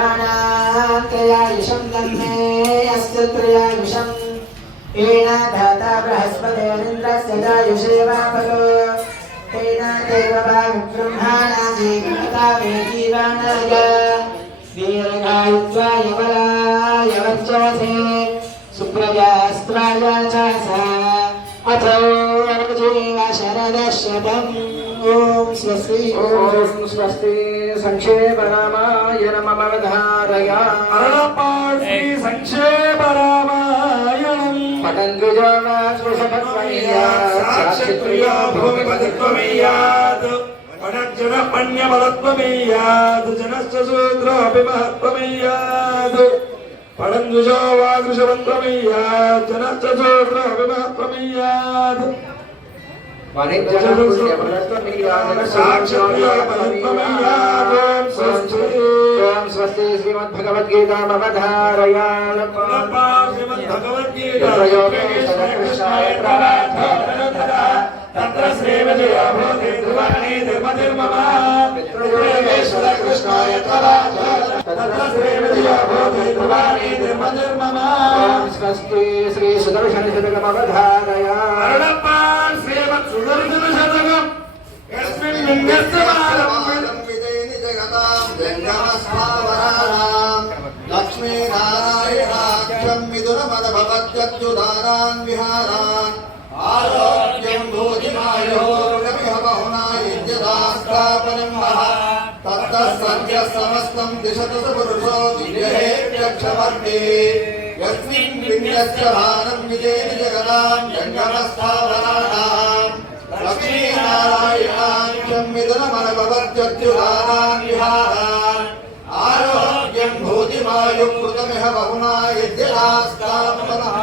प्रमाणात्रयायुषं दन्मे अस्तु त्रयायुषम् येन धाता बृहस्पतिरिन्द्रस्य जायुषेवापरो तेन देवभागब्रह्माणा जीवता मे जीवानाय दीर्घायुत्वाय बलाय वर्चसे सुप्रजास्त्राय च सा अथो जीव ఓం స్వస్తి ఓం స్వస్తి సంక్షేమ రామాయ నమవధారయ అరణపాణి సంక్షేమ రామాయ పతంజుజానాశ్వసపత్వమీయాక్షిత్రియా భూమిపతిత్వమీయాత్ పణజ్జన పణ్యబలత్వమీయాత్ జనశ్చ శూద్రాపి మహత్వమీయాత్ పడంజుజో వాదృశవంతమయ్యాత్ జనశ్చ శూద్రాపి మహత్వమయ్యాత్ మహత్వమేయాత్ ఓం స్వస్తి శ్రీమద్భగవద్గీతామవధారయాళ తత్ర శ్రీ విజయ భూతి ధ్రువాణి ధర్మధర్మమ పితృదేవేశ్వర కృష్ణాయ తత్ర శ్రీ విజయ భూతి ధ్రువాణి ధర్మధర్మమ ఓం స్వస్తి శ్రీ సుదర్శన శతకమవధారయా అరుణప్పాన్ శ్రీమత్ సుదర్శన శతకం యస్మిన్ లింగస్య బాలం లక్ష్మీనారాయణాఖ్యం మిథునమదభవత్యుదానాన్ విహారాన్ ఆరోగ్యం భూతిమాయోగమిహ బహునా యుజ్యదాస్థాపనం మహ సమస్తం దిశతు పురుషో విజయేక్షవర్తి యస్మిన్ విన్యస్య భారం విజేన జగదాం జంగమస్థావరాణాం లక్ష్మీనారాయణాఖ్యం మిథునమనభవత్యుదానాన్ విహారాన్ ఆరోగ్యం భూతిమాయుకృతమిహ బహునా యజ్ఞాస్తాపనః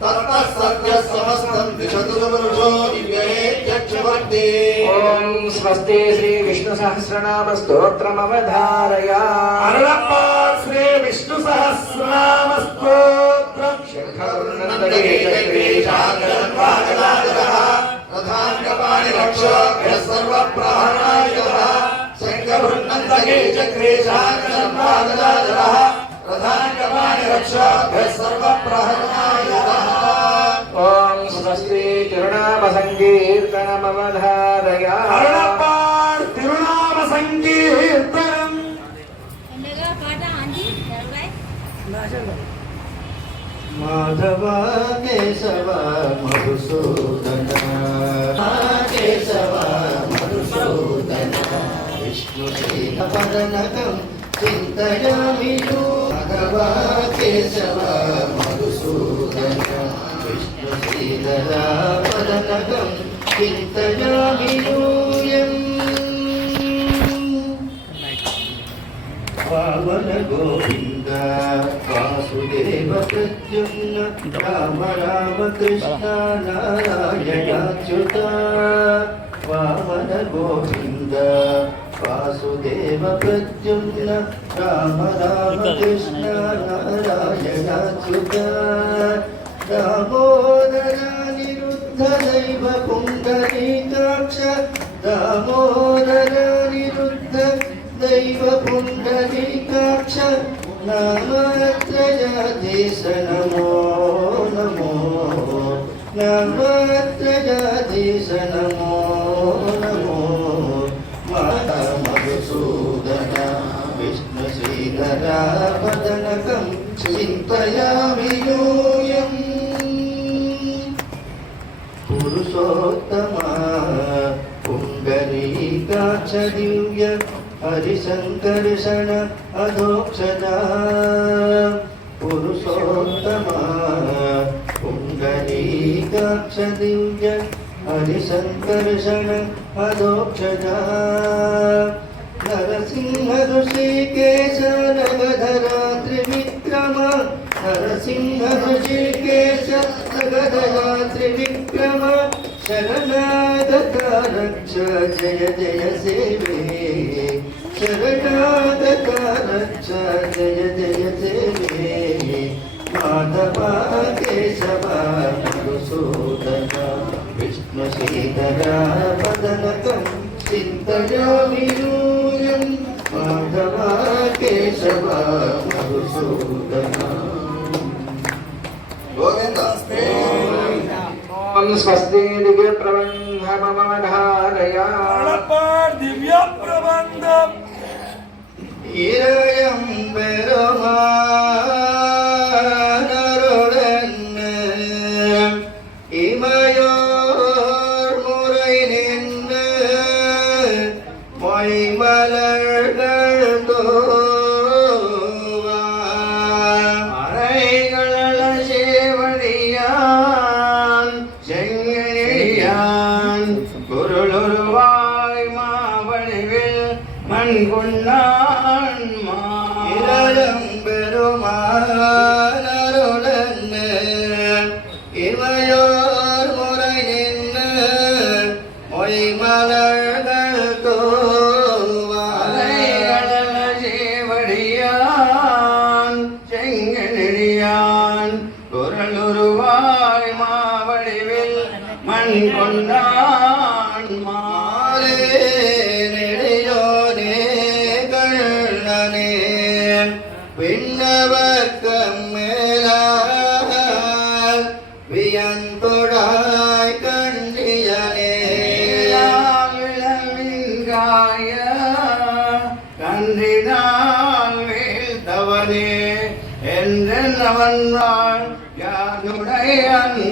तत्तः सत्य समस्तं विशतुरवर्षो दिव्येत्यक्षवर्ते ॐ स्वस्ति श्री विष्णु सहस्रनाम स्तोत्रमवधारय अर्णप्पा श्री विष्णु सहस्रनाम स्तोत्रं शङ्करनन्दगेशकृष्णागरन्वागदागरः रथाङ्गपाणिरक्षो सर्वप्राणायुधः शङ्करनन्दगेशकृष्णागरन्वागदागरः रथाङ्गपाणिरक्षो सर्वप्रहरणायुधः ఓం స్వస్తి తిరునామ సంకీర్తనమవధారయా తిరునామ సంకీర్తనం మాధవ కేశవ మధుసూదన కేశవ మధుసూదన విష్ణు పదనకం చింతయామి మాధవ కేశవ శ్రీధర పదనకం చింతయామి పావన గోవింద వాసుదేవ ప్రద్యుమ్న రామ రామ కృష్ణ నారాయణాచ్యుత వామన గోవింద వాసుదేవ ప్రద్యుమ్న రామ రామ కృష్ణ నారాయణాచ్యుత దామోదర నిరుద్ధ దైవ పుండరీకాక్ష దామోదర నిరుద్ధ దైవ పుండరీకాక్ష నామత్రయాధీశ నమో నమో నామత్రయాధీశ నమో నమో మాతా మధుసూదన విష్ణు పురుషోత్తమ పుండరీకాక్ష దివ్య హరిశంకర్షణ అధోక్షజా పురుషోత్తమ పుండరీకాక్ష దివ్య హరిశంకర్షణ అధోక్షజా నరసింహ ఋషికేశ నగధరా త్రివిక్రమ నరసింహ ఋషికేశ నగధరా త్రివిక్రమ శరణాదకారక్ష జయ జయ సేవే శరణాదకారక్ష జయ జయ సేవే మాధవ కేశవ మధుసూదన విష్ణుశీతర పదనకం చింతయామి మాధవ కేశవ మధుసూదన గోవిందాస్తే स्वस्तिरिगे प्रबन्ध मम धारया दिव्यप्रबन्धम् इरयं वेरोमा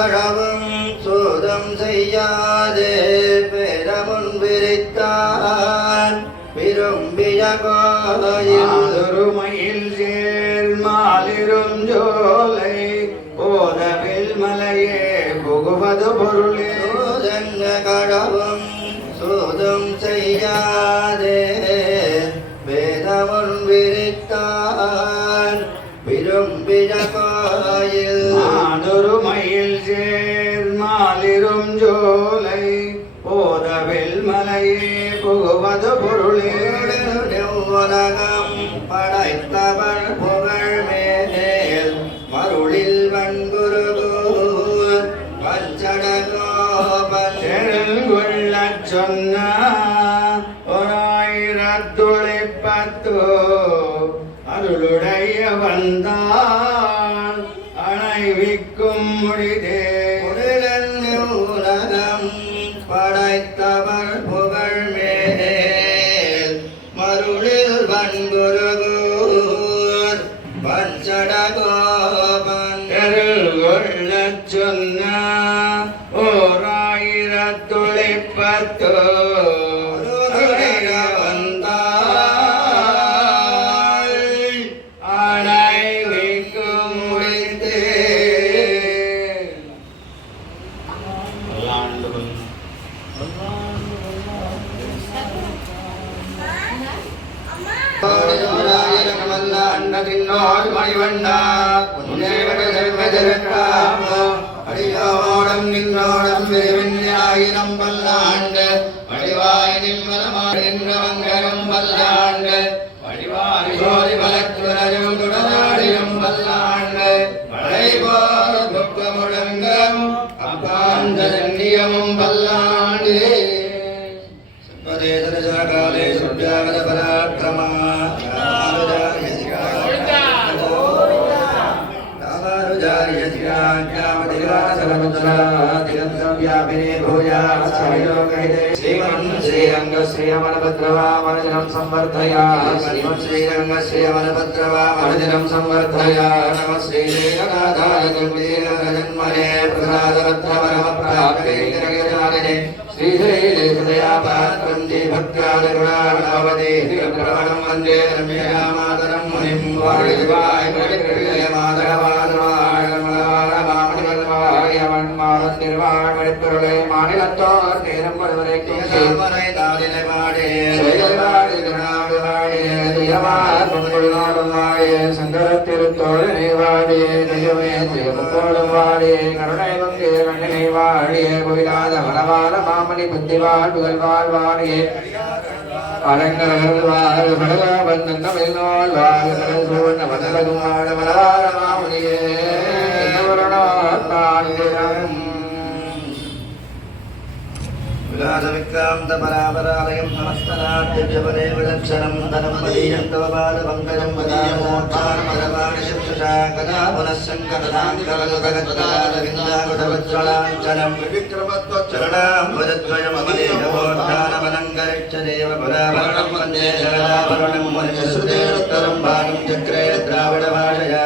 களவும் சோதம் செய்யாதே பெறமுன் விரித்தான் விரும்பிய கோயில் சேர் மாலிரும் ஜோலை போதவில் மலையே புகுவது பொருளே. சோதங்க களவும் சோதம் செய்யாதே புகவத பொருளே உலகம் படைத்த శ్రీమన్ శ్రీరంగ శ్రీరమణభద్రవామనుజనం సంవర్ధయా శ్రీమన్ శ్రీరంగ శ్రీరమణభద్రవామనుజనం సంవర్ధయా నమ శ్రీరేఖనాథాయ జన్మనే ప్రసాదరత్నవరమ ప్రాప్తే జగజాననే శ్రీశైలే హృదయా காலம் திருவாழ் வெளிப்பொருளை மாநிலத்தோர் நேரம் ஒருவரைக்கும் சங்கரத்திருத்தோழனை வாழியே நிஜமே திருப்போடும் வாழியே கருணை வங்கே கண்ணனை வாழியே கோயிலாத மனவாள மாமணி புத்திவாழ் புகழ்வாழ் வாழியே. அரங்கர்கள் வாழ் பகவான் విలాసవిక్రాంత పరాపరాలయం నమస్తనాద్యపదే విలక్షణం ధనం మదీయం తవ పాదపంకజం మదీయమోక్షాన్మదపాణి శిక్షుషా కదా పునః సంకటదాంకరగదారవిందాగుటవత్సలాంచనం విక్రమత్వచ్చరణాం వదద్వయమదేహవోత్థానమలంకరిచ్చ దేవ పరాభరణం వందే శరణాభరణం మునిసుదేరుత్తరం భాగం చక్రే ద్రావిడ భాషయా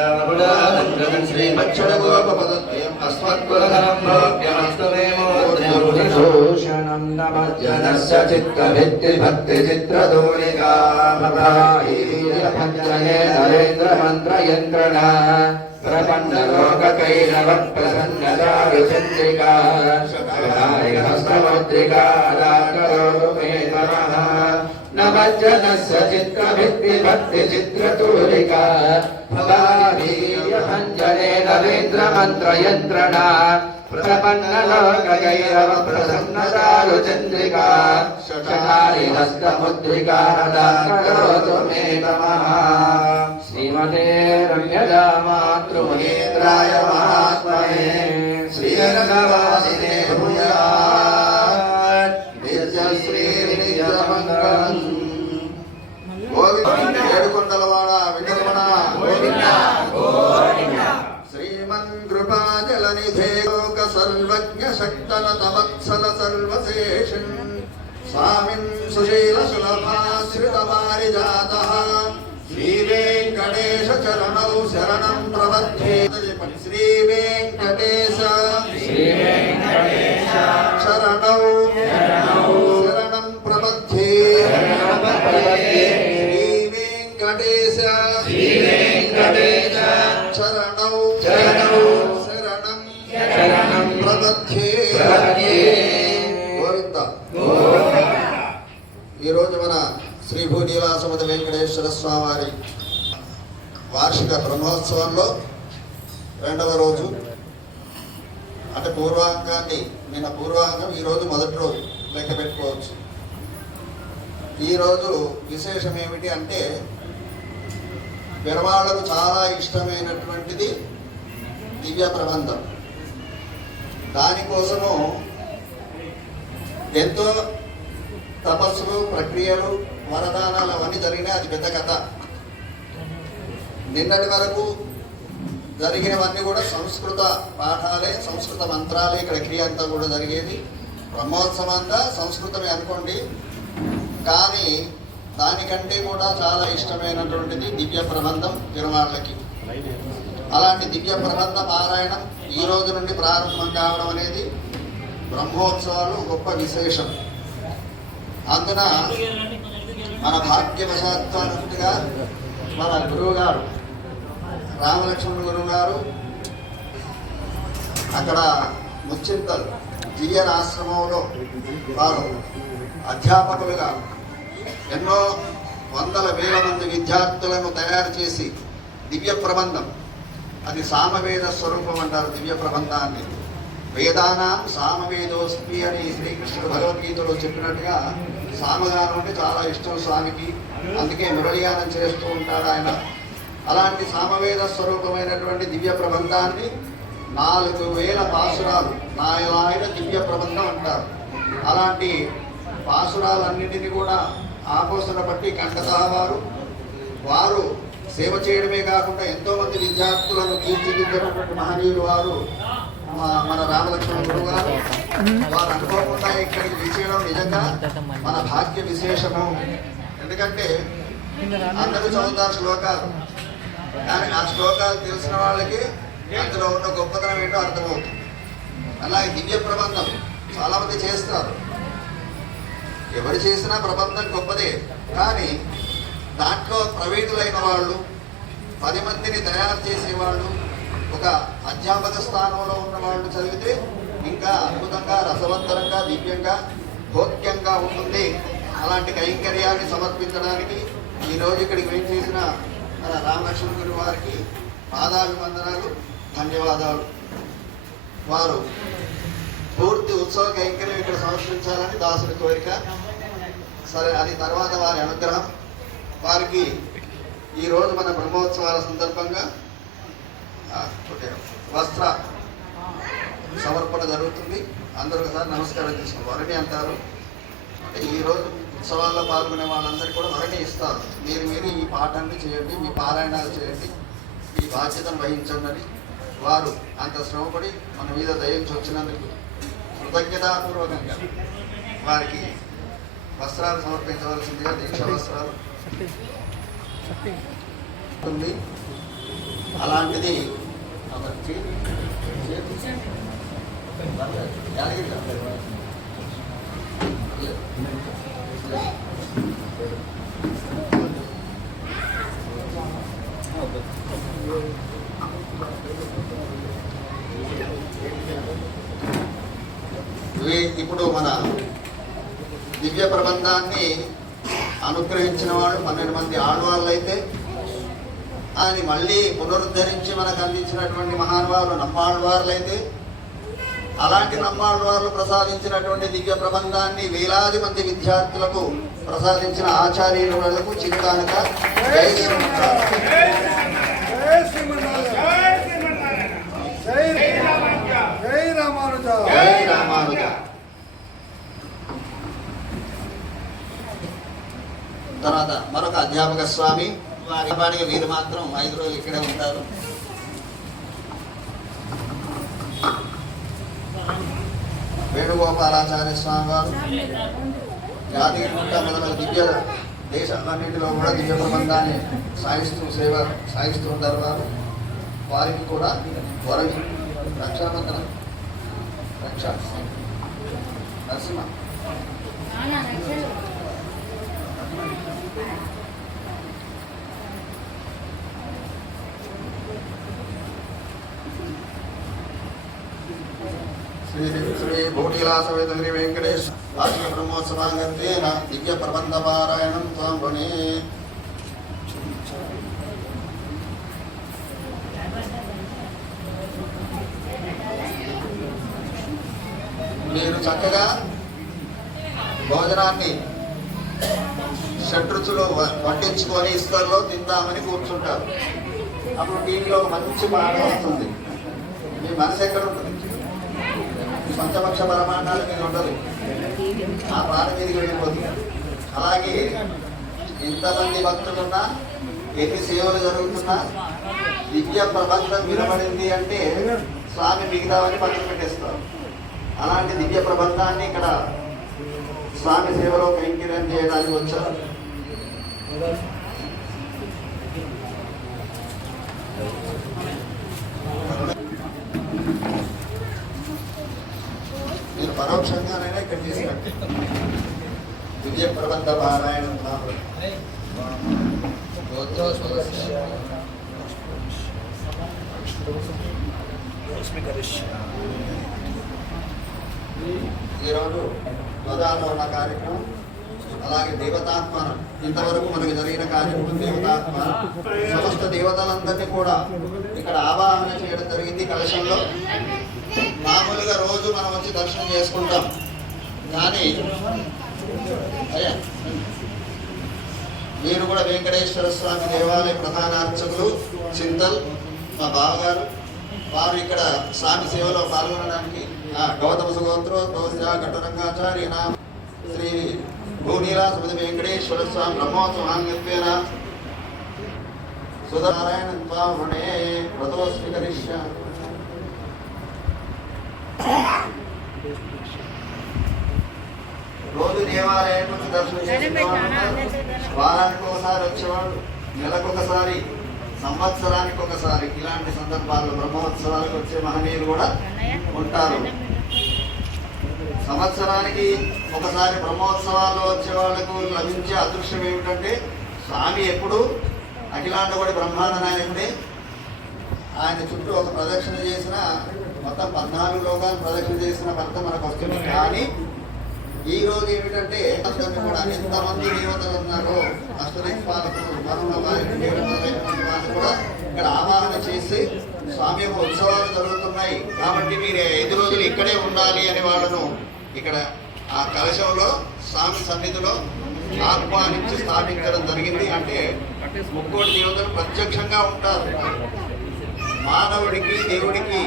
నమజ్జనస్య చిత్తభిత్తిభక్తి చిత్రదోళికా భంజనే నరేంద్ర మంత్ర యంత్రణ ప్రపన్న లోక కైరవ ప్రసన్నదారు చంద్రికా హస్తముద్రికా మే నమః నమజ్జనస్య చిత్తభిత్తి భక్తి చిత్రతూలికా భంజనే నరేంద్ర మంత్ర యంత్రణ ప్రపన్న లోక కైరవ ప్రసన్నదారు చంద్రికా శకారి హస్తముద్రికా కరోతు మే నమః శ్రీమతే రమ్యజా మాతృమహేంద్రాయ మహాత్మనే శ్రీరంగవాసినే భూయాత్ నిత్యశ్రీ నిత్యమంగళం గోవింద ఏడుకొండలవాడ తవత్సల సర్వశేషన్ స్వామిన్ సుశీల సులభాశ్రిత పారిజాత శ్రీ వెంకటేశ చరణౌ శరణం ప్రబద్ధే శ్రీ వెంకటేశ శరణౌ శరణం వెంకటేశ్వర స్వామి వారి వార్షిక బ్రహ్మోత్సవంలో రెండవ రోజు అంటే పూర్వాంగాన్ని నిన్న పూర్వాంగం ఈరోజు మొదటి రోజు లెక్క పెట్టుకోవచ్చు. ఈరోజు విశేషం ఏమిటి అంటే పెరవాళ్ళకు చాలా ఇష్టమైనటువంటిది దివ్య ప్రబంధం. దానికోసము ఎంతో తపస్సులు ప్రక్రియలు వరదానాలు అవన్నీ జరిగినాయి అది పెద్ద కథ. నిన్నటి వరకు జరిగినవన్నీ కూడా సంస్కృత పాఠాలే సంస్కృత మంత్రాలే ఇక్కడ క్రియ అంతా కూడా జరిగేది. బ్రహ్మోత్సవం అంతా సంస్కృతమే అనుకోండి. కానీ దానికంటే కూడా చాలా ఇష్టమైనటువంటిది దివ్య ప్రబంధం తిరువాళ్ళకి అలాంటి దివ్య ప్రబంధ పారాయణం ఈ రోజు నుండి ప్రారంభం కావడం అనేది బ్రహ్మోత్సవాలు గొప్ప విశేషం. అందున మన భాగ్యవశాత్వానుగా మన గురువు గారు రామలక్ష్మణ గురువు గారు అక్కడ ముచ్చింతలు జిఎన్ ఆశ్రమంలో వారు అధ్యాపకులుగా ఎన్నో వందల వేల మంది విద్యార్థులను తయారు చేసి దివ్య ప్రబంధం అది సామవేద స్వరూపం అంటారు దివ్య ప్రబంధాన్ని. వేదానాం సామవేదోస్మి అని శ్రీకృష్ణుడు భగవద్గీతలో చెప్పినట్టుగా సామగానం అంటే చాలా ఇష్టం స్వామికి. అందుకే మురళీగానం చేస్తూ ఉంటాడు ఆయన. అలాంటి సామవేద స్వరూపమైనటువంటి దివ్య ప్రబంధాన్ని నాలుగు వేల పాసురాలు నాయన దివ్య ప్రబంధం అంటారు. అలాంటి పాసురాలన్నింటినీ కూడా ఆపోసన బట్టి కంటతహ వారు వారు సేవ చేయడమే కాకుండా ఎంతోమంది విద్యార్థులను తీర్చిదిద్దినటువంటి మహనీయులు వారు. మన రామలక్ష్మణ గురువు గారు. వారు అనుకోకుండా ఇక్కడికి విచ్చేయడం నిజంగా మన భాగ్య విశేషము. ఎందుకంటే అందరూ చదువుతారు శ్లోకాలు. కానీ ఆ శ్లోకాలు తెలిసిన వాళ్ళకి అందులో ఉన్న గొప్పతనం ఏంటో అర్థమవుతుంది. అలాగే దివ్య ప్రబంధం చాలామంది చేస్తారు. ఎవరు చేసినా ప్రబంధం గొప్పదే. కానీ దాంట్లో ప్రవీణులైన వాళ్ళు పది మందిని తయారు చేసేవాళ్ళు ఒక అధ్యాపక స్థానంలో ఉన్న వాళ్ళు చదివితే ఇంకా అద్భుతంగా రసవంతరంగా దివ్యంగా భోగ్యంగా ఉంటుంది. అలాంటి కైంకర్యాన్ని సమర్పించడానికి ఈ రోజు ఇక్కడికి వెయిట్ చేసిన మన రామలక్ష్మణ గురి వారికి పాదాభివందనాలు ధన్యవాదాలు. వారు పూర్తి ఉత్సవ కైంకర్యం ఇక్కడ సమర్పించాలని దాసుని కోరిక. సరే అది తర్వాత వారి అనుగ్రహం. వారికి ఈరోజు మన బ్రహ్మోత్సవాల సందర్భంగా వస్త్ర సమర్పణ జరుగుతుంది. అందరూ ఒకసారి నమస్కారం చేసుకోండి వరణి అంటారు. అంటే ఈ రోజు ఉత్సవాల్లో పాల్గొనే వాళ్ళందరికీ కూడా వరణి ఇస్తారు. మీరు మీరు ఈ పాఠాన్ని చేయండి మీ పారాయణాలు చేయండి ఈ బాధ్యతను వహించండి. అని వారు అంత శ్రమపడి మన మీద దయించి వచ్చినందుకు కృతజ్ఞతాపూర్వకంగా వారికి వస్త్రాలు సమర్పించవలసిందిగా దీక్ష వస్త్రాలు. అలాంటిది ఇప్పుడు మన దివ్య ప్రబంధాన్ని అనుగ్రహించిన వాడు పన్నెండు మంది ఆడవాళ్ళు అయితే అని మళ్ళీ పునరుద్ధరించి మనకు అందించినటువంటి మహానుభావులు నమ్మాళ్ళవార్లు అయితే అలాంటి నమ్మాళ్ళవార్లు ప్రసాదించినటువంటి దివ్య ప్రబంధాన్ని వేలాది మంది విద్యార్థులకు ప్రసాదించిన ఆచార్యులకు చింతానక జై జై జై రామానుజ జై రామానుజ తర్వాత మరొక అధ్యాపక స్వామి. వారి వీరు మాత్రం ఐదు రోజులు ఇక్కడే ఉంటారు. వేణుగోపాలాచార్య స్వామి వారు జాతీయ మొదలైన దివ్య దేశాలన్నింటిలో కూడా దివ్య ప్రబంధాన్ని సాగిస్తూ సేవ సాగిస్తూ ఉంటారు వారు. వారికి కూడా వరని రక్షాబంధనం రక్ష నరసింహ నాన్న నచ్చదు శ్రీ శ్రీ భూటిలాసవేత శ్రీ వెంకటేశ్ వార్షిక బ్రహ్మోత్సవాంగంతేన దివ్య ప్రబంధ పారాయణం త్వం మీరు చక్కగా భోజనాన్ని షడ్రుచులు వ- వడ్డించుకొని ఇస్తర్లో తిందామని కూర్చుంటారు. అప్పుడు టీవీలో మంచి పాట వస్తుంది. మీ మనసు ఎక్కడ ఉంటుంది? పంచపక్ష పరమాణాలు మీద ఉండదు? ఆ పాట మీదకి వెళ్ళిపోతుంది అలాగే ఎంతమంది భక్తులున్నా ఎన్ని సేవలు జరుగుతున్నా దివ్య ప్రబంధం వినబడింది అంటే స్వామి మిగతావని పక్కన పెట్టేస్తారు. అలాంటి దివ్య ప్రబంధాన్ని ఇక్కడ స్వామి సేవలో కైంకర్యం చేయడానికి వచ్చారు మీరు పరోక్షంగానైనా ఇక్కడ చేసినట్టు దివ్య ప్రబంధ పారాయణం ఈరోజు ధ్వజారోహణ కార్యక్రమం అలాగే దేవతాత్మానం. ఇంతవరకు మనకు జరిగిన కార్యక్రమం దేవతాత్మానం. సమస్త దేవతలందరినీ కూడా ఇక్కడ ఆవాహన చేయడం జరిగింది కలశంలో. మామూలుగా రోజు మనం వచ్చి దర్శనం చేసుకుంటాం. కానీ అయ్యా మీరు కూడా వెంకటేశ్వర స్వామి దేవాలయ ప్రధాన అర్చకులు చింతల్ మా బావగారు వారు ఇక్కడ స్వామి సేవలో పాల్గొనడానికి గౌతమ సుగోత్రో దోశ ఘటరంగాచార్య నామ శ్రీ భూనీలా సుమతి వెంకటేశ్వర స్వామి బ్రహ్మోత్సవాంగత్వేన సుధారాయణ త్వాహృణే వ్రతో స్వీకరిష్యామి. రోజు దేవాలయం నుంచి దర్శనం చేసుకునేవాళ్ళు వారానికి ఒకసారి వచ్చేవాళ్ళు నెలకు ఒకసారి సంవత్సరానికి ఒకసారి ఇలాంటి సందర్భాల్లో బ్రహ్మోత్సవాలకు వచ్చే మహనీయులు కూడా ఉంటారు. సంవత్సరానికి ఒకసారి బ్రహ్మోత్సవాల్లో వచ్చే వాళ్ళకు లభించే అదృష్టం ఏమిటంటే స్వామి ఎప్పుడు అఖిలాండగోడి బ్రహ్మాండ నాయకుడే. ఆయన చుట్టూ ఒక ప్రదక్షిణ చేసిన మొత్తం పద్నాలుగు లోకాలు ప్రదక్షిణ చేసిన భర్త మనకు వస్తుంది. కానీ ఈ రోజు ఏమిటంటే అందరినీ కూడా ఎంతమంది దేవతలు ఉన్నారో అష్టదిక్పాలకులు మరొక వారి కూడా ఇక్కడ ఆవాహన చేసి స్వామి యొక్క ఉత్సవాలు జరుగుతున్నాయి. కాబట్టి మీరు ఐదు రోజులు ఇక్కడే ఉండాలి అనే వాళ్ళను ఇక్కడ ఆ కలశంలో స్వామి సన్నిధిలో ఆహ్వానించి స్థాపించడం జరిగింది. అంటే ముక్కోటి దేవతలు ప్రత్యక్షంగా ఉంటారు. మానవుడికి దేవుడికి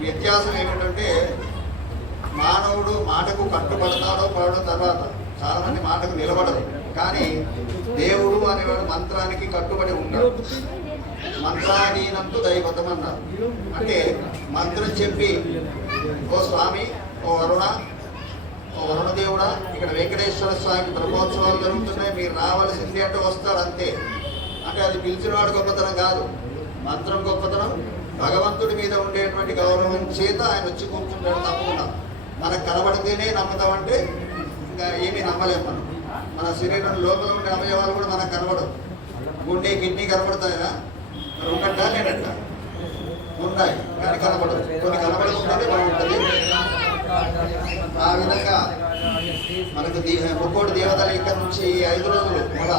వ్యత్యాసం ఏమిటంటే మానవుడు మాటకు కట్టుబడతాడో పడడం తర్వాత చాలా మంది మాటకు నిలబడరు. కానీ దేవుడు అనేవాడు మంత్రానికి కట్టుబడి ఉంటాడు. మంత్రాధీనంతో దైవతం అన్నారు అంటే మంత్రం చెప్పి ఓ స్వామి ఓ వరుణ ఓ వరుణదేవుడా ఇక్కడ వెంకటేశ్వర స్వామి బ్రహ్మోత్సవాలు జరుగుతున్నాయి మీరు రావాల్సింది అంటే వస్తాడు అంతే. అంటే అది పిలిచినవాడు గొప్పతనం కాదు. మంత్రం గొప్పతనం భగవంతుడి మీద ఉండేటువంటి గౌరవం చేత ఆయన వచ్చి కూర్చుంటాడు తప్పకుండా. మనకు కనబడితేనే నమ్ముతామంటే ఇంకా ఏమీ నమ్మలేము మనం. మన శరీరం లోపల ఉండే అవయవాలు కూడా మనకు కనబడవు. గుండె కిడ్నీ కనబడతాయా? మరి ఉన్నట్టా ఉన్నాయి కానీ కనబడదు కొన్ని కనబడకుండానే బాగుంటుంది. ఆ విధంగా మనకు దీ- ముక్కోటి దేవతల ఇక్కడ నుంచి ఈ ఐదు రోజులు కూడా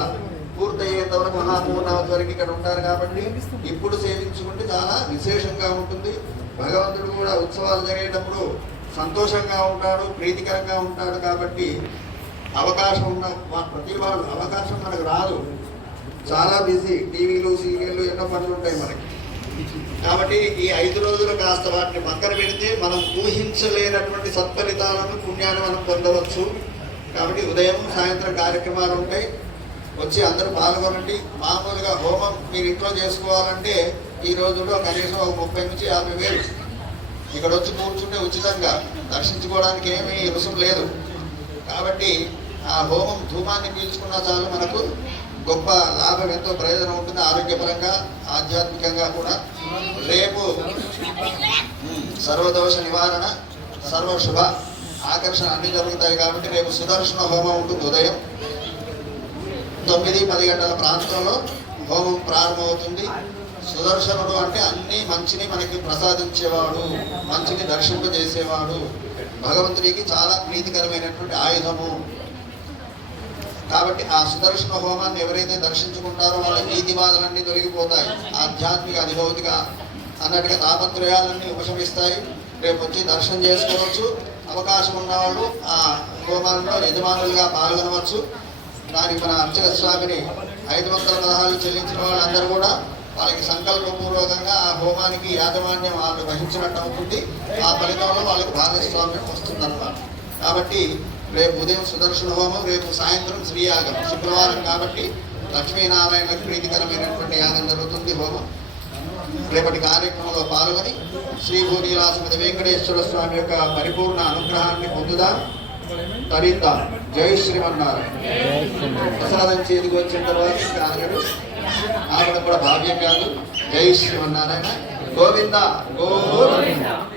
పూర్తయ్యేంత వరకు మహాపూర్ణావతి వరకు ఇక్కడ ఉంటారు కాబట్టి ఇప్పుడు సేవించుకుంటే చాలా విశేషంగా ఉంటుంది. భగవంతుడు కూడా ఉత్సవాలు జరిగేటప్పుడు సంతోషంగా ఉంటాడు ప్రీతికరంగా ఉంటాడు కాబట్టి అవకాశం ఉన్న వా- ప్రతి వాళ్ళు అవకాశం మనకు రాదు. చాలా బిజీ. టీవీలు సీరియళ్ళు ఎన్నో పనులు ఉంటాయి మనకి. కాబట్టి ఈ ఐదు రోజులు కాస్త వాటిని పక్కన పెడితే మనం ఊహించలేనటువంటి సత్ఫలితాలను పుణ్యాన్ని మనం పొందవచ్చు. కాబట్టి ఉదయం సాయంత్రం కార్యక్రమాలు ఉంటాయి. వచ్చి అందరూ పాల్గొనండి. మామూలుగా హోమం మీరు ఇంట్లో చేసుకోవాలంటే ఈ రోజుల్లో కనీసం ఒక ముప్పై నుంచి యాభై వేలు. ఇక్కడ వచ్చి కూర్చుంటే ఉచితంగా. దర్శించుకోవడానికి ఏమీ రుసుం లేదు. కాబట్టి ఆ హోమం ధూమాన్ని పీల్చుకున్నా చాలు మనకు గొప్ప లాభం ఎంతో ప్రయోజనం ఉంటుంది ఆరోగ్యపరంగా ఆధ్యాత్మికంగా కూడా. రేపు సర్వదోష నివారణ సర్వశుభ ఆకర్షణ అన్ని జరుగుతాయి కాబట్టి రేపు సుదర్శన హోమం ఉంటుంది ఉదయం. తొమ్మిది పది గంటల ప్రాంతంలో హోమం ప్రారంభమవుతుంది. సుదర్శనుడు అంటే అన్ని మంచిని మనకి ప్రసాదించేవాడు మంచిని దర్శింపజేసేవాడు. భగవంతుడికి చాలా ప్రీతికరమైనటువంటి ఆయుధము. కాబట్టి ఆ సుదర్శన హోమాన్ని ఎవరైతే దర్శించుకుంటారో వాళ్ళ నీతి బాధలన్నీ తొలగిపోతాయి. ఆధ్యాత్మిక అధిభౌతిక అన్నట్టుగా తాపత్రయాలన్నీ ఉపశమిస్తాయి. రేపు వచ్చి దర్శనం చేసుకోవచ్చు. అవకాశం ఉన్నవాళ్ళు ఆ హోమాల్లో యజమానులుగా పాల్గొనవచ్చు. దానికి మన అర్చక స్వామిని ఐదు వందల పదహారు చెల్లించిన వాళ్ళందరూ కూడా వాళ్ళకి సంకల్పపూర్వకంగా ఆ హోమానికి యాజమాన్యం వాళ్ళు వహించినట్టు అవుతుంది. ఆ ఫలితంలో వాళ్ళకి భాగస్వామ్యం వస్తుందన్నమాట. కాబట్టి రేపు ఉదయం సుదర్శన హోమం రేపు సాయంత్రం శ్రీయాగం శుక్రవారం కాబట్టి లక్ష్మీనారాయణకు ప్రీతికరమైనటువంటి యాగం జరుగుతుంది హోమం. రేపటి కార్యక్రమంలో పాల్గొని శ్రీ భూనీలాసమిత వెంకటేశ్వర స్వామి యొక్క పరిపూర్ణ అనుగ్రహాన్ని పొందుదాం. తరిద్దాం జై శ్రీమన్నారాయణ. ప్రసాదం చేతికి వచ్చిన తర్వాత ఇంకా ఆవిడ కూడా భావ్యం కాదు. జై శ్రీమన్నారాయణ. గోవింద. గోవింద.